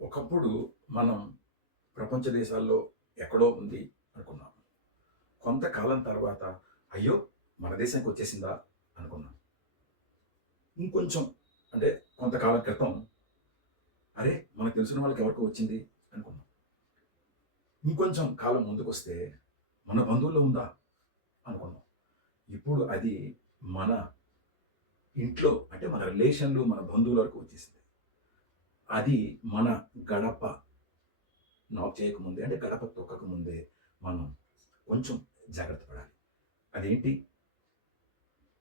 ఒకప్పుడు మనం ప్రపంచ దేశాల్లో ఎక్కడో ఉంది అనుకున్నాం. కొంతకాలం తర్వాత అయ్యో! మన దేశానికి వచ్చేసిందా అనుకున్నాం. ఇంకొంచెం అంటే కొంతకాలం క్రితం అరే! మనకు తెలిసిన వాళ్ళకి ఎవరికో వచ్చింది అనుకున్నాం. ఇంకొంచెం కాలం ముందుకొస్తే మన బంధువుల్లో ఉందా అనుకున్నాం. ఇప్పుడు అది మన ఇంట్లో అంటే మన రిలేషన్‌లు, మన బంధువుల వరకు వచ్చేసింది. అది మన గడప నాక్ చేయకముందే అంటే గడప తొక్కక ముందే మనం కొంచెం జాగ్రత్త పడాలి. అదేంటి?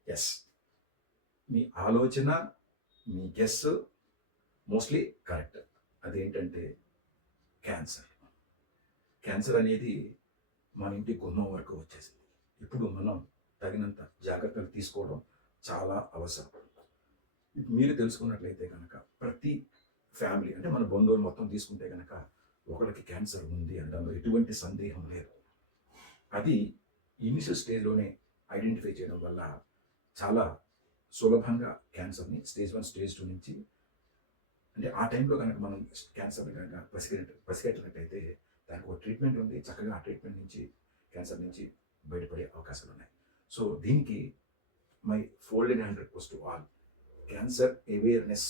యెస్. మీ ఆలోచన, మీ గెస్ మోస్ట్‌లీ కరెక్ట్. అదేంటంటే క్యాన్సర్. క్యాన్సర్ అనేది మన ఇంటి గుమ్మం వరకు వచ్చేసింది. ఇప్పుడు మనం తగినంత జాగ్రత్తలు తీసుకోవడం చాలా అవసరం. మీరు తెలుసుకున్నట్లయితే గనక ప్రతి ఫ్యామిలీ అంటే మన బంధువులు మొత్తం తీసుకుంటే గనక ఒకళ్ళకి క్యాన్సర్ ఉంది అనడంలో ఎటువంటి సందేహం లేదు. అది ఇనిషియల్ స్టేజ్‌లోనే ఐడెంటిఫై చేయడం వల్ల చాలా సులభంగా క్యాన్సర్‌ని స్టేజ్ 1, స్టేజ్ 2 నుంచి అంటే ఆ టైంలో గనక మనం క్యాన్సర్‌ని గనక పసిగట్టినట్టయితే దానికి ఒక ట్రీట్మెంట్ ఉంది. చక్కగా ఆ ట్రీట్మెంట్ నుంచి క్యాన్సర్ నుంచి బయటపడే అవకాశాలున్నాయి. సో, దీనికి my folded hand request to all cancer awareness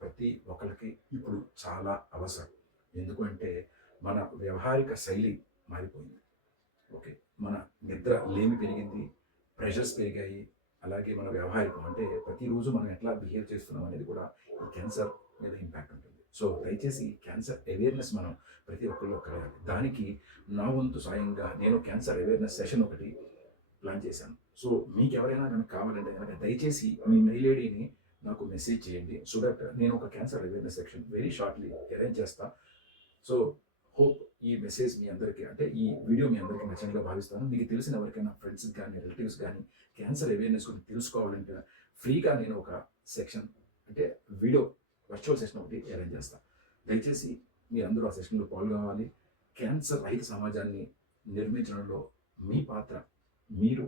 ప్రతి ఒక్కళ్ళకి ఇప్పుడు చాలా అవసరం. ఎందుకు అంటే మన వ్యవహారిక శైలి మారిపోయింది. ఓకే. మన నిద్ర లేమి పెరిగింది, ప్రెషర్స్ పెరిగాయి. అలాగే మన వ్యవహారికం అంటే ప్రతిరోజు మనం ఎట్లా బిహేవ్ చేస్తున్నాం అనేది కూడా ఈ క్యాన్సర్ మీద ఇంపాక్ట్ ఉంటుంది. సో, దయచేసి క్యాన్సర్ అవేర్‌నెస్ మనం ప్రతి ఒక్కళ్ళు కలగాలి. దానికి నా వంతు సాయంగా నేను క్యాన్సర్ అవేర్‌నెస్ సెషన్ ఒకటి ప్లాన్ చేశాను. సో, మీకెవరైనా గనక కావాలంటే గనక దయచేసి మీ మెయిల్ ఐడీని నాకు మెసేజ్ చేయండి. సో దట్ నేను ఒక cancer awareness section very shortly arrange చేస్తా. సో, హోప్ ఈ మెసేజ్ మీ అందరికీ అంటే ఈ వీడియో మీ అందరికీ నచ్చినట్లుగా భావిస్తాను. మీకు తెలిసిన ఎవరికైనా ఫ్రెండ్స్‌కి గానీ, రిలేటివ్స్ గానీ క్యాన్సర్ అవేర్‌నెస్ గురించి తెలుసుకోవాలంటే ఫ్రీగా నేను ఒక సెక్షన్ అంటే వీడియో వర్చువల్ సెషన్ ఒకటి అరేంజ్ చేస్తా. దయచేసి మీరందరూ ఆ సెషన్‌లో పాల్గొనాలి. క్యాన్సర్ రహిత సమాజాన్ని నిర్మించడంలో మీ పాత్ర మీరు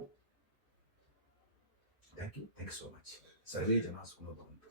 thank you. Thank you so much. Survey జనా సుఖినో భవంతు.